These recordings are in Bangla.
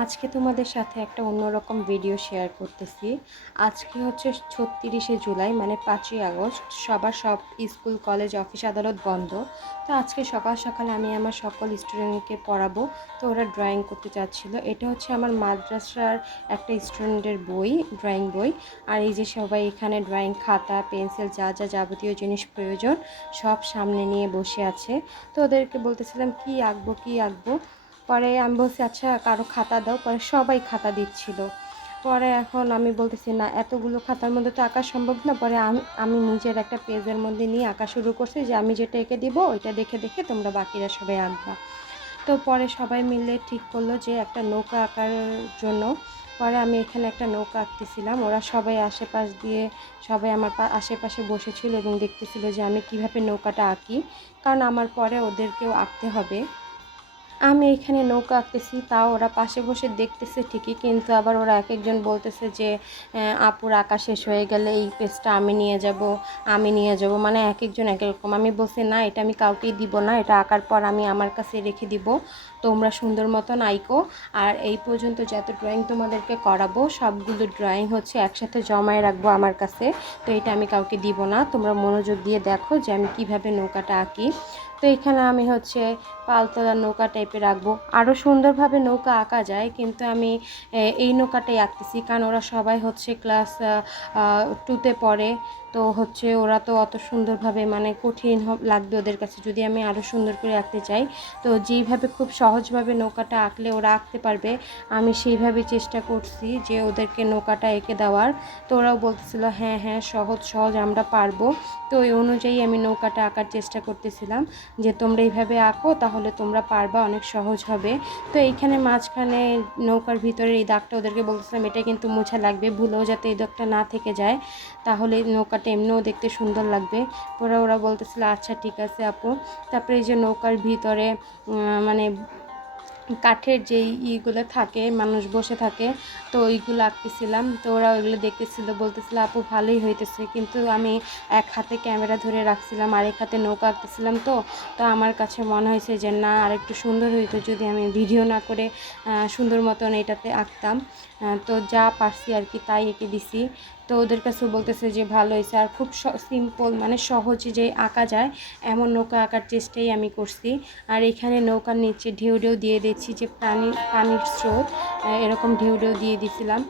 আজকে তোমাদের সাথে একটা অন্যরকম ভিডিও শেয়ার করতেছি। আজকে হচ্ছে ছত্রিশে জুলাই মানে পাঁচই আগস্ট। সবার সব স্কুল, কলেজ, অফিস আদালত বন্ধ। তো আজকে সকাল সকাল আমি আমার সকল স্টুডেন্টকে পড়াবো। তো ওরা ড্রয়িং করতে চাচ্ছিলো এটা হচ্ছে আমার মাদ্রাসার একটা স্টুডেন্টের বই ড্রয়িং বই। আর এই যে সবাই এখানে ড্রয়িং খাতা পেন্সিল যা যা যাবতীয় জিনিস প্রয়োজন, সব সামনে নিয়ে বসে আছে। তো ওদেরকে বলতেছিলাম, কি আঁকবো কি আঁকবো? পরে আমি বলছি আচ্ছা কারও খাতা দাও। পরে সবাই খাতা দিচ্ছিল। পরে এখন আমি বলতেছি, না, এতগুলো খাতার মধ্যে তো আঁকা সম্ভব না। পরে আমি আমি নিজের একটা পেজের মধ্যে নিয়ে আঁকা শুরু করছি যে, আমি যেটা এঁকে দিব, ওইটা দেখে দেখে তোমরা বাকিরা সবাই আঁকবা। তো পরে সবাই মিলে ঠিক করল যে, একটা নৌকা আঁকার জন্য। পরে আমি এখানে একটা নৌকা আঁকতেছিলাম। ওরা সবাই আশেপাশ দিয়ে, সবাই আমার আশেপাশে বসেছিল এবং দেখতেছিল যে, আমি কীভাবে নৌকাটা আঁকি। কারণ আমার পরে ওদেরকেও আঁকতে হবে। আমি এখানে নৌকা আঁকতেছি, তাও ওরা পাশে বসে দেখতেছে ঠিকই, কিন্তু আবার ওরা এক একজন বলতেছে যে আপুর আঁকা শেষ হয়ে গেলে এই পেজটা আমি নিয়ে যাব, আমি নিয়ে যাব। মানে এক একজন এক রকম। আমি বলছি, না, এটা আমি কাউকেই দিব না, এটা আঁকার পর আমি আমার কাছে রেখে দিব, তোমরা সুন্দর মতন আইকো আর এই পর্যন্ত যত ড্রয়িং তোমাদেরকে করাবো, সবগুলো ড্রয়িং হচ্ছে একসাথে জমায় রাখব আমার কাছে, তো এটা আমি কাউকে দিব না। তোমরা মনোযোগ দিয়ে দেখো যে আমি কীভাবে নৌকাটা আঁকি। তো এখানে আমি হচ্ছে পালতলা নৌকা টাইপে রাখব। আরও সুন্দরভাবে নৌকা আঁকা যায়, কিন্তু আমি এই নৌকাটাই আঁকতেছি, কারণ ওরা সবাই হচ্ছে ক্লাস টুতে পড়ে। তো হচ্ছে ওরা তো অত সুন্দরভাবে মানে কঠিন লাগবে ওদের কাছে। যদি আমি আরও সুন্দর করে আঁকতে চাই, তো যেইভাবে খুব সহজভাবে নৌকাটা আঁকলে ওরা আঁকতে পারবে, আমি সেইভাবে চেষ্টা করছি যে ওদেরকে নৌকাটা এঁকে দেওয়ার। তো ওরাও বলতেছিল হ্যাঁ হ্যাঁ সহজ সহজ, আমরা পারব। তো ওই অনুযায়ী আমি নৌকাটা আঁকার চেষ্টা করতেছিলাম যে, তোমরা এইভাবে আঁকো, তাহলে তোমরা পারবা, অনেক সহজ হবে। তো এইখানে মাঝখানে নৌকার ভিতরে এই দাগটা ওদেরকে বলতেছিলাম, এটা কিন্তু মোছা লাগবে, ভুলেও যাতে এই দাগটা না থেকে যায়, তাহলে নৌকাটা এমনিও দেখতে সুন্দর লাগবে। পরে ওরা বলতেছিল আচ্ছা ঠিক আছে আপু। তারপরে এই যে নৌকার ভিতরে মানে কাঠের যেই ইগুলো থাকে, মানুষ বসে থাকে, তো ওইগুলো আঁকতেছিলাম। তো ওরা ওইগুলো দেখতেছিল, বলতেছিল, আপু, ভালোই হইতেছে। কিন্তু আমি এক হাতে ক্যামেরা ধরে রাখছিলাম, আরেক হাতে নৌকা আঁকতেছিলাম তো। তো আমার কাছে মনে হয়েছে যে, না আর একটু সুন্দর হইতো যদি আমি ভিডিও না করে সুন্দর মতন এটাতে আঁকতাম। তো যা পারছি আর কি তাই এঁকে দিছি। তো ওদের কাছে বলতেছে যে ভালো হয়েছে। আর খুব সিম্পল মানে সহজে যে আঁকা যায়, এমন নৌকা আঁকার চেষ্টাই আমি করছি। আর এখানে নৌকার নিচে ঢেউ ঢেউ দিয়ে দিচ্ছি যে পানি পানির স্রোত। এরকম ঢেউ ঢেউ দিয়ে দিছিলাম।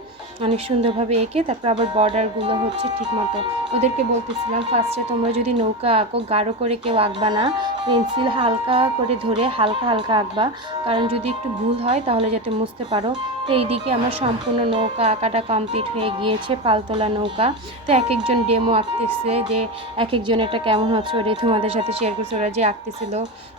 অনেক সুন্দরভাবে এঁকে, তারপর আবার বর্ডারগুলো হচ্ছে ঠিকমতো। ওদেরকে বলতেছিলাম, ফার্স্টে তোমরা যদি নৌকা আঁকো, গাঢ় করে কেউ আঁকবা না। পেন্সিল হালকা করে ধরে হালকা হালকা আঁকবা। কারণ যদি একটু ভুল হয়, তাহলে যাতে মুছতে পারো। তো এইদিকে আমার সম্পূর্ণ নৌকা আঁকাটা কমপ্লিট হয়ে গিয়েছে, পালতোলা নৌকা। তো এক একজন ডেমো আঁকতেছে যে এক একজন এটা কেমন হচ্ছে ওটাই তোমাদের সাথে শেয়ার করছে, ওরা যে আঁকতেছিল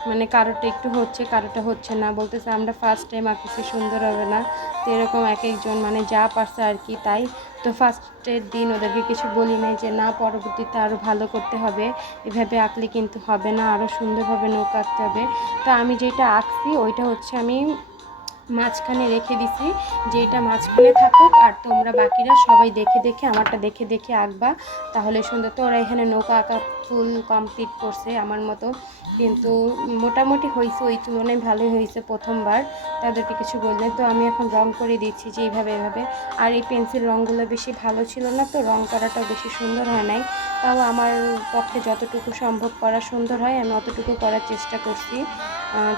মানে কারোটা একটু হচ্ছে কারোটা হচ্ছে না। বলতেছে, আমরা ফার্স্ট টাইম আঁকতেছি, সুন্দর হবে না। তো এরকম এক একজন মানে যা পারছে আর কি তাই। তো ফার্স্টের দিন ওদেরকে কিছু বলি নাই যে, না, পরবর্তীতে আরও ভালো করতে হবে। এভাবে আঁকলে কিন্তু হবে না আরও সুন্দরভাবে নৌকা আঁকতে হবে। তো আমি যেটা আঁকছি, ওইটা হচ্ছে আমি মাঝখানে রেখে দিছি, যে এটা মাঝখানে থাকুক আর তোমরা বাকিরা সবাই দেখে দেখে, আমারটা দেখে দেখে আঁকবা। তাহলে সুন্দর তো ওরা এখানে নৌকা আঁকা ফুল কমপ্লিট করছে আমার মতো। কিন্তু মোটামুটি হয়েছে, ওই তুলনায় ভালোই হয়েছে প্রথমবার। তাদেরকে কিছু বললে তো আমি এখন রং করে দিচ্ছি যে এইভাবে এভাবে। আর এই পেন্সিল রঙগুলো বেশি ভালো ছিল না তো, রং করাটাও বেশি সুন্দর হয় নাই। তাও আমার পক্ষে যতটুকু সম্ভব করা সুন্দর হয়, আমি অতটুকু করার চেষ্টা করছি।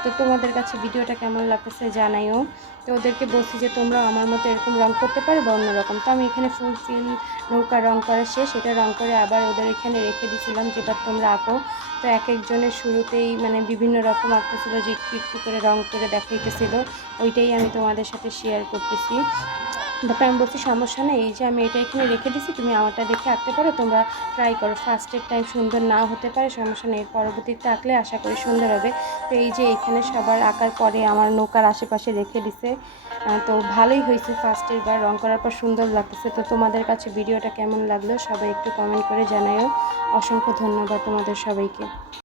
তো তোমাদের কাছে ভিডিওটা কেমন লাগতেছে জানাইও। তো ওদেরকে বলছি যে তোমরা আমার মতো এরকম রং করতে পারো বা অন্যরকম তো আমি এখানে ফুল ফিল নৌকা রং করা শেষ। এটা রং করে আবার ওদের এখানে রেখে দিয়েছিলাম যেটা তোমরা আঁকো। তো এক একজনের শুরুতেই মানে বিভিন্ন রকম আঁকতেছিল যে একটু একটু করে রং করে দেখাইতেছিল। ওইটাই আমি তোমাদের সাথে শেয়ার করতেছি। তারপর আমি বলছি সমস্যা নেই, এই যে আমি এটা এখানে রেখে দিছি, তুমি আমারটা দেখে আঁকতে পারো, তোমরা ট্রাই করো। ফার্স্টের টাইম সুন্দর না হতে পারে, সমস্যা নেই। পরবর্তীতে আঁকলে আশা করি সুন্দর হবে। তো এই যে এখানে সবার আঁকার পরে আমার নৌকার আশেপাশে রেখে দিছে। তো ভালোই হয়েছে ফার্স্টের বার রং করার পর সুন্দর লাগতেছে। তো তোমাদের কাছে ভিডিওটা কেমন লাগল, সবাই একটু কমেন্ট করে জানাইও অসংখ্য ধন্যবাদ তোমাদের সবাইকে।